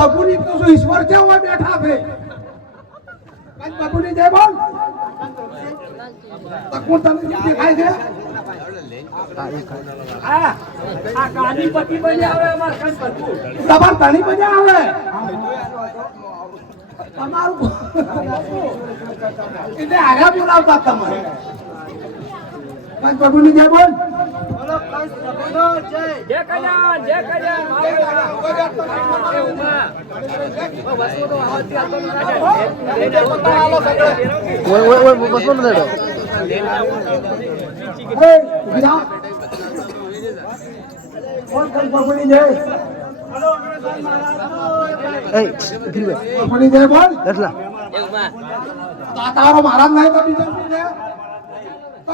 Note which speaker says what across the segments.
Speaker 1: ભગુની તો શું ઈશ્વર છે હોય બેઠા છે? કાંઈ બાપુની જય બોલ. તો કોણ તને દેખાય છે. તમાર ધણી મજા આવે? તમારું એટલે આયા બોલાવતા તમારે. કઈ ભગુની જય બોલ.
Speaker 2: જય. કલ્યાણ જય કલ્યાણ.
Speaker 3: બસ
Speaker 1: તારો મહારાજ નહીં તો બીજો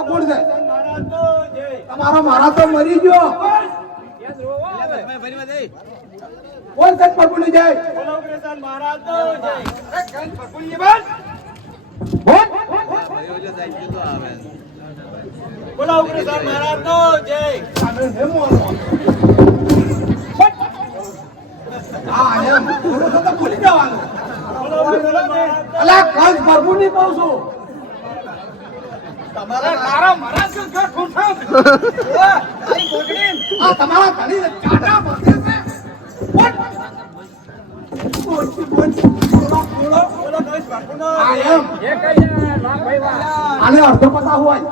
Speaker 1: કોણ છે? તો કોણ છે તમારો મહારાજ તો મરી ગયો. કોણ છે ભગુની જય? બોલ હા એમ થોડું તો ભૂલી જવાનું અલા કંસ ભરભૂની કહું છું આ તમારા ઘણી ચાટા બધે છે બોલ. બોલ, બોલ. બોલો, બોલો. હા એમ
Speaker 2: જય કલ્યાણ વાહ ભાઈ વાહ.
Speaker 1: આને અડધો પતા હોય.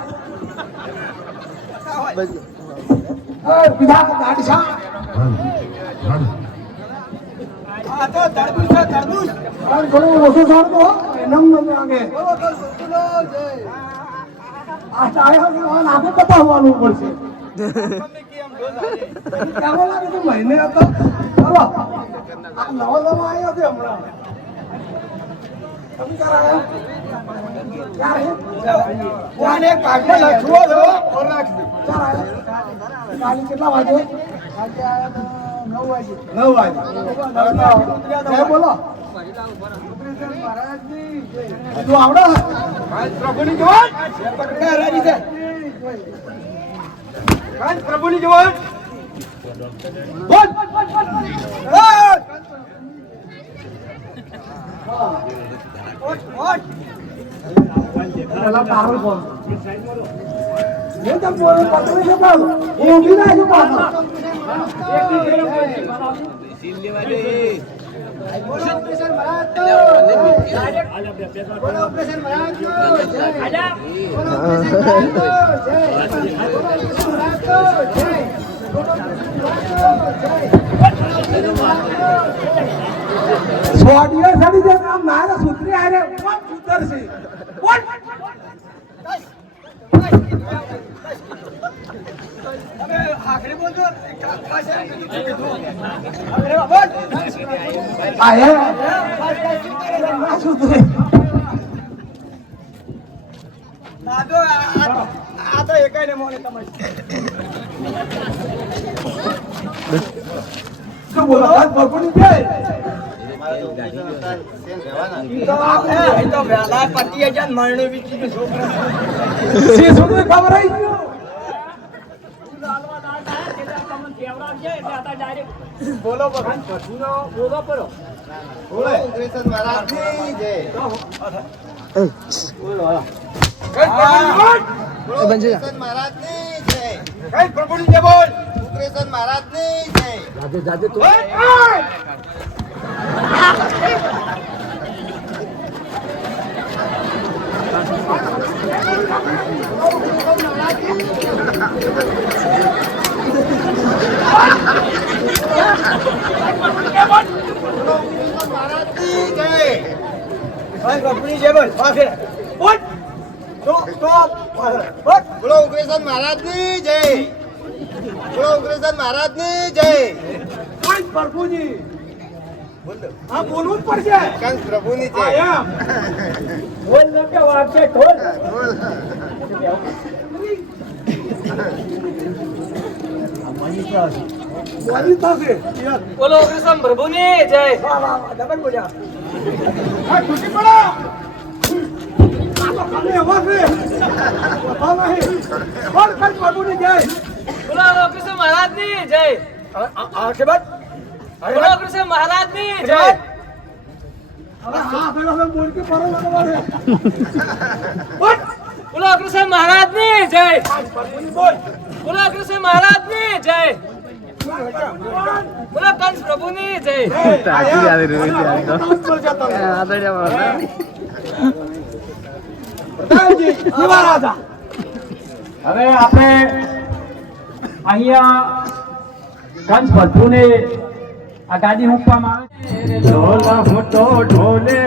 Speaker 1: થોડું ઓછું છોડતો તો નમ લાગે. આ ટાયર નાખું પતા હોવાનું પડશે. કેવો લાગે છે મહિને હતો? આ નવો નવો આવ્યો છે હમણાં. તમે ક્યારે આવ્યા? ક્યારે? ક્યારે આવ્યા? કાલે કેટલા વાગે? નવ વાગે. બોલો. બધું આવડે પ્રભુની જવાન પ્રભુની જવાન બોલ બોલ એ તો બોલ પકડી છે પણ ઊંઘી ના છે પાછો સોડિયો સડી જે કામ સુતરી આરે કોણ સુતરશે કોણ આ ખબર આવી સુતરે શું બોલો ભગવાન કે સે સુધું ખબર આવી ગયો
Speaker 2: બોલો બોલો બોલો?
Speaker 3: એ બંધ છે
Speaker 1: કઈ પ્રભુની જય બોલ
Speaker 3: જાજે જાજે તો.
Speaker 1: બોલ તો તો બોલ
Speaker 4: બોલો ઉગ્રેશન મહારાજની જય. બોલો ઉગ્રેશન મહારાજની જય.
Speaker 1: કઈ પ્રભુજી. હા બોલવું જ પડશે.
Speaker 4: કંસ પ્રભુની
Speaker 1: એમ.
Speaker 2: ઢોલ ન કે ઢોલ.
Speaker 1: બોલી.
Speaker 2: બોલો કૃષ્ણ પ્રભુની જય.
Speaker 1: વાહ વાહ વાહ બોલ્યા. હા ખુશી પડો. તો ખાલી હવા છે. બધા નહીં. પ્રભુની જય?
Speaker 2: બોલો કૃષ્ણ મહારાજની જય.
Speaker 1: આ બાદ?
Speaker 5: બોલો કૃષ્ણ મહારાજની જય.
Speaker 1: હા બોલ.
Speaker 5: કૃષ્ણ મહારાજની જય.
Speaker 1: બોલો.
Speaker 5: કૃષ્ણ મહારાજની જય. બોલો કંસ પ્રભુની જય
Speaker 3: તાકી આવી છે
Speaker 1: રહે. રાજા
Speaker 2: હવે આપણે અહીંયા કંસ ભટ્ટુને આ ગાડી મૂકવામાં આવે ઢોલ મોટો ઢોલે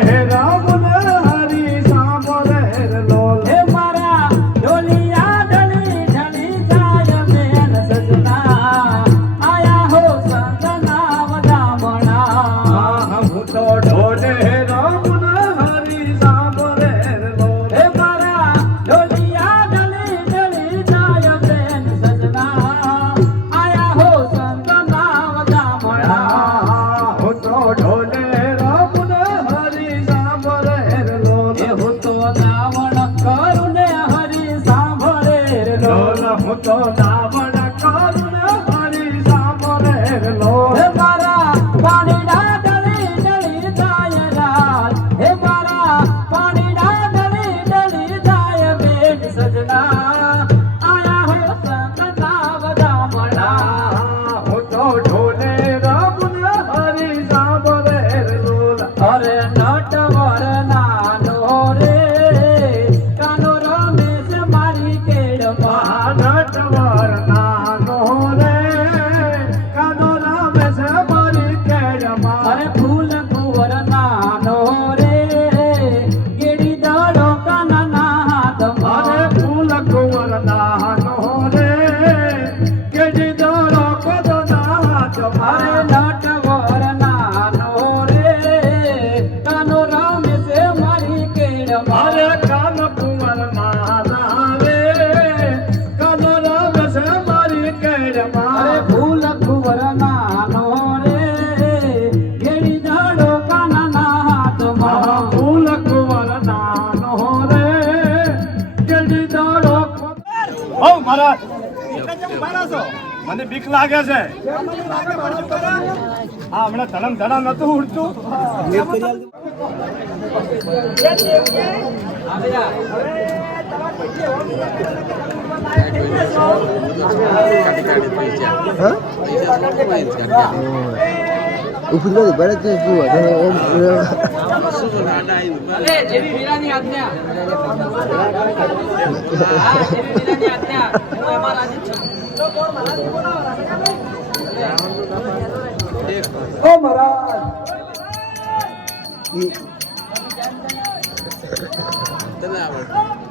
Speaker 6: મને બીક લાગે છે. હા હમણાં ધડમ ધરમ નતું ઉડતું.
Speaker 3: ઉપર બાજુ ભલે તું શું
Speaker 1: ઓ મહારાજ.
Speaker 3: ઈ- આમ,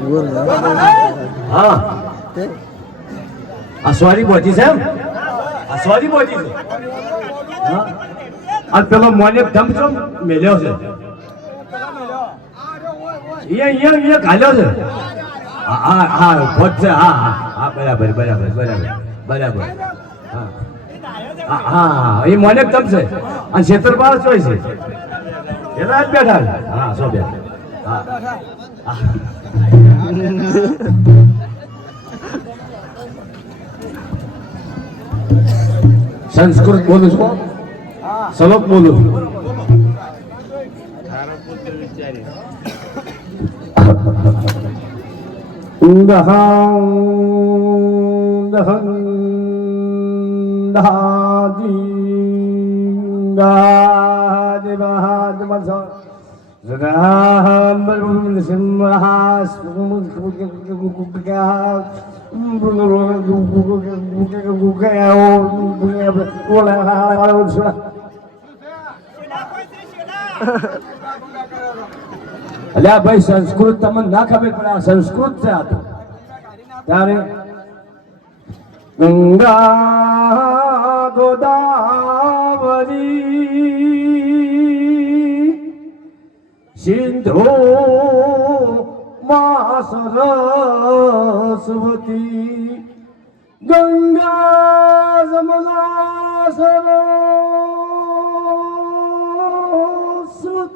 Speaker 3: બોલ ને.
Speaker 6: હા
Speaker 3: તે?
Speaker 6: આ સોરી પહોંચી છે એમ આ સોરી પહોંચી છે હા આ પેલો મોને ધમચમ મેલ્યો છે. અહીંયા અહીંયા અહીંયા ઘાલ્યો છે? હા હા હા છે, હા હા. હા, બરાબર બરાબર બરાબર બરાબર. હા. હા એ મોને ધમ છે. અને છેતરપાળ ચોય છે. એના જ બેઠા હા, સો હા. સંસ્કૃત બોલું છું. સલોક બોલું અલ્યા ભાઈ, સંસ્કૃત તમને ના ખબર પડે આ સંસ્કૃત છે આ ત્યારે ગંગા, ગોદાવરી, સિંધુ મા સરસ્વતી ગંગા જમના સરસ્વતી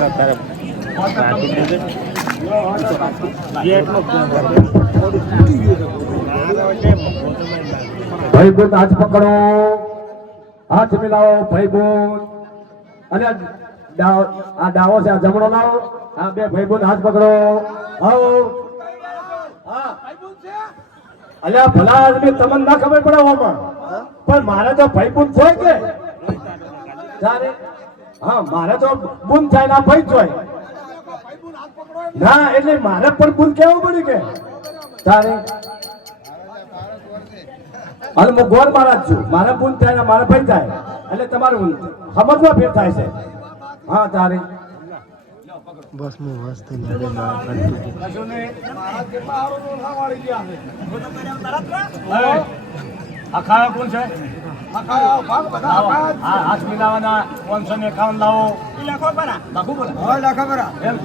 Speaker 6: સ્નાન સ્નાન ભાઈબંધ હાથ પકડો. હાથ મિલાવો, ભાઈબંધ. અને આ ડાવો છે, આ જમણો લાવો. આ બે ભાઈબંધ હાથ પકડો. આવો. અલ્યા, ભલા આદમી, તમને ના ખબર પડે પણ મારે તો ભાઈબંધ છે કે? હા મારે તો બુન થાય ના ભાઈ જ હોય. ના એટલે મારે પણ બુન કેવું પડ્યું કે. તારે. અને હું ગોળ મારા જ છું. મારે બુન થાય ને મારે ભાઈ થાય. એટલે તમારું સમજવા ફેર થાય છે. હા તારે.
Speaker 3: બસ હું મસ્ત નડે ના કરતું
Speaker 6: કશું નહીં.
Speaker 1: મારા ના વાળી ગયા. છે.
Speaker 6: એ, આ કોણ છે? હાથ મિલાવાના. પાંચસો ને એકાવન લાવો. લાખો બોલા
Speaker 1: હા, લાખા.
Speaker 6: એમ?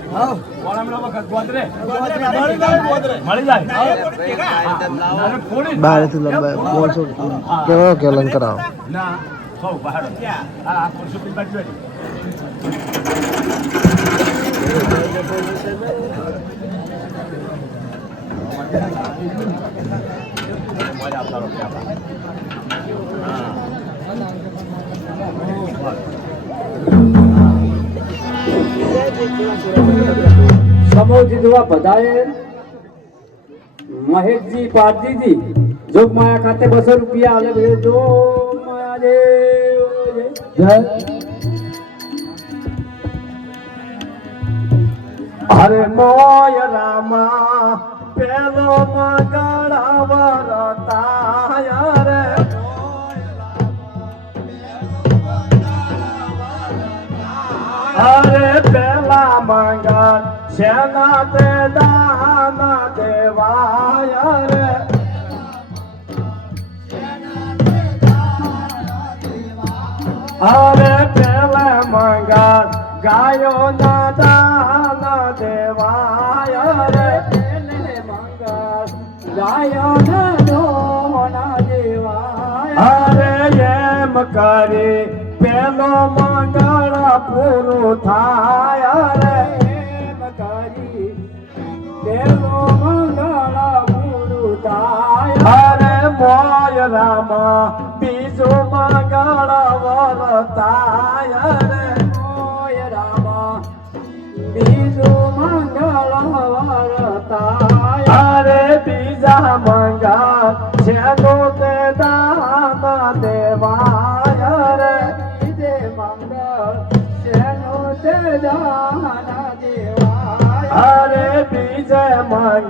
Speaker 1: જાય.
Speaker 6: હા. અને થોડી
Speaker 3: બારથી લંબાઈ બોલશો કેવો કેલન કરાવો?
Speaker 6: ના સૌ બહાર. આ આ ખુરશી પીલ બાજુ બેઠી. મજા આવતા રહો, આપણા.
Speaker 2: સમોજી જોવા બધાએ મહેશજી ખાતે બસો રૂપિયા આલે છે. જો
Speaker 6: અરે મોય રામા. પેલો મગળ વરતાય રે. અરે પેલા મંગળ શેના તે દાના દેવાય રે. અરે પેલા મંગળ ગાયો ના કરી, પેલો મંગળ પૂરું થાય. રે
Speaker 2: એમ કરી, પેલો મંગળ પૂરું થાય.
Speaker 6: અરે મોય રામ, બીજો મંગળ વરતાય. રે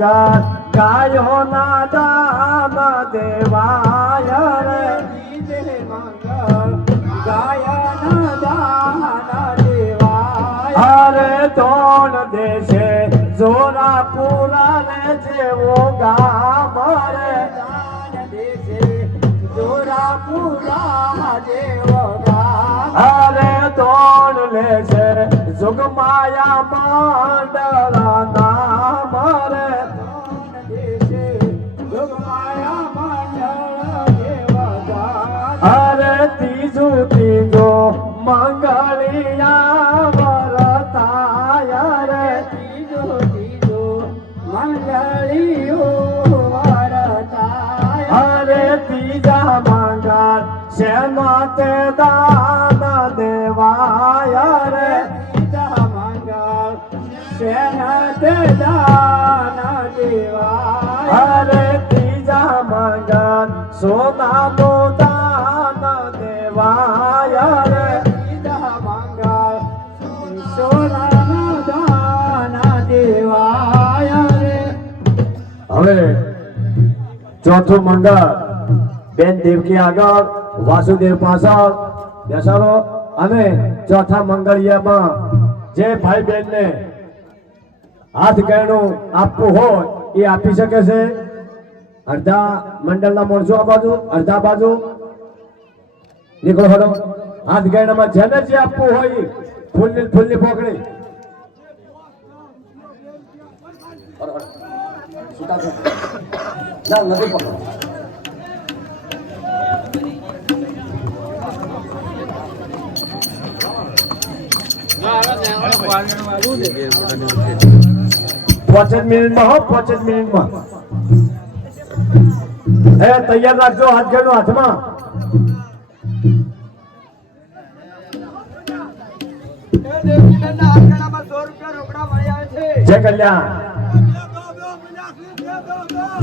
Speaker 2: મંગળ
Speaker 6: ગાયો ના દાન દેવાય રે.
Speaker 2: બીજે મંગળ ગાયન દાન દેવાય.
Speaker 6: અરે તોણ દેશે જોરા પૂરા રે જેવો ગામ રે.
Speaker 2: દાન દેશે જોરા પૂરા જેવો ગામ
Speaker 6: અરે તોણ લેશે, જુગમાયા માંડળ તે દાન દેવાય રે.
Speaker 2: ત્રીજા મંગળ શેના તે દાન દેવાય
Speaker 6: અરે ત્રીજા મંગળ સોનાનું હવે ચોથું મંડળ, બેન દેવકી આગળ, વાસુદેવ પાછળ. બેસાડો. અને ચોથા મંગળિયામાં જે ભાઈ બહેનને હાથ ગયણું આપવું હોય, એ આપી શકે છે. અડધા મંડળના મોરજો આ બાજુ, અડધા બાજુ. નીકળો હડો. હાથ ગયણામાં જેને જે આપવું હોય ફૂલની ફૂલની પોકડી ના નથી પકડો પાંચ જ મિનિટમાં હો પાંચ જ મિનિટમાં એ તૈયાર રાખજો હાથ ગણો હાથમાં
Speaker 1: જય દેવકીબેનના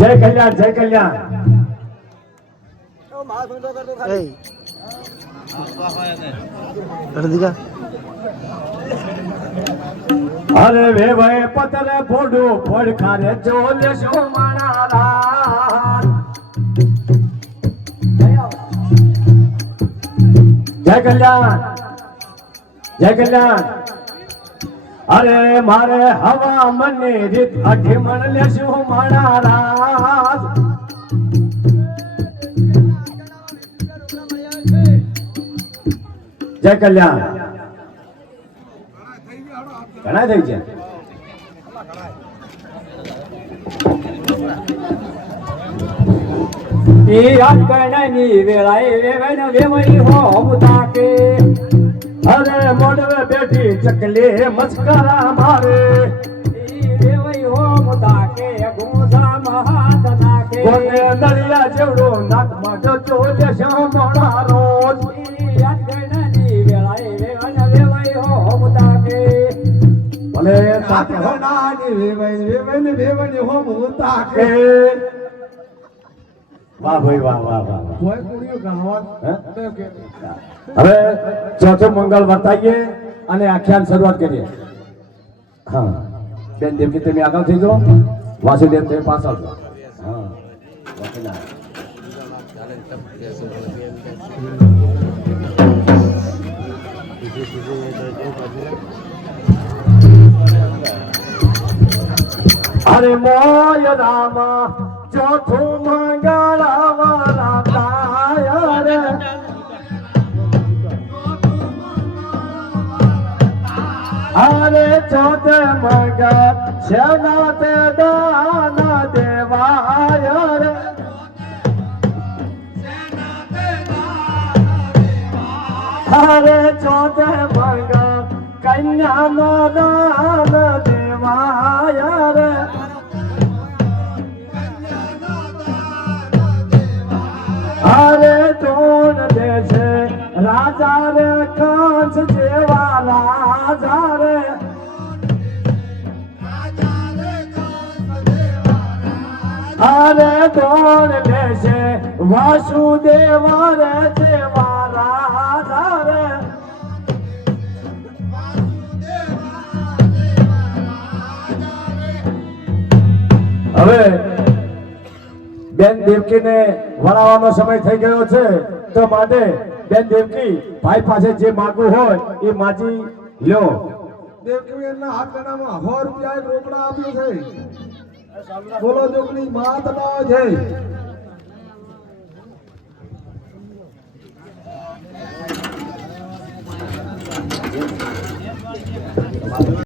Speaker 6: જય કલ્યાણ જય કલ્યાણ. અરે વે ભાઈ પતરે ફોડું ફોડખા રે જો લેશો માણા જય કલ્યાણ. જય કલ્યાણ. અરે મારે હવા મને રીત અઠી મણ લેશું માણા રાજ. જય કલ્યાણ. ઘણા થઈ ગયા. ઈ અટકણની વેળાએ વેવન વેવઈ હો મુતાકે. અરે મોડવે બેઠી ચકલી મસ્કરા મારે. કોને દળિયા જેવડો નાકમાં જજો લેશો મોડા રોજ. વેવન ભલે તાકે હો નાની વેવઈ વેવન વેવન હો મુતાકે વાહ ભાઈ વાહ વાહ વાહ? હવે ચોથો મંગળ વર્તાઈએ અને આખ્યાન શરૂઆત કરીએ. હા. બેન દેવકી તમે આગળ થઈ જાઓ. વાસુદેવ તમે પાછળ છો હા. અરે મોય રામા. ચોથું મંગળ વાલા તાય રે અરે ચોથે મંગળ શેના તે દાન દેવાય રે અરે ચોથે મંગળ કન્યા નો અરે કોણ દેશે વાસુદેવ રે છે મારા રે હવે બેન દેવકીને વળાવવાનો સમય થઈ ગયો છે, તો માટે બેન દેવકી ભાઈ પાસે જે માગવું હોય એ માજી લ્યો.
Speaker 1: દેવકીબેનના હાથગાડામાં સો રૂપિયા રોકડા આપ્યું છે. બોલો જોગની માત નો જય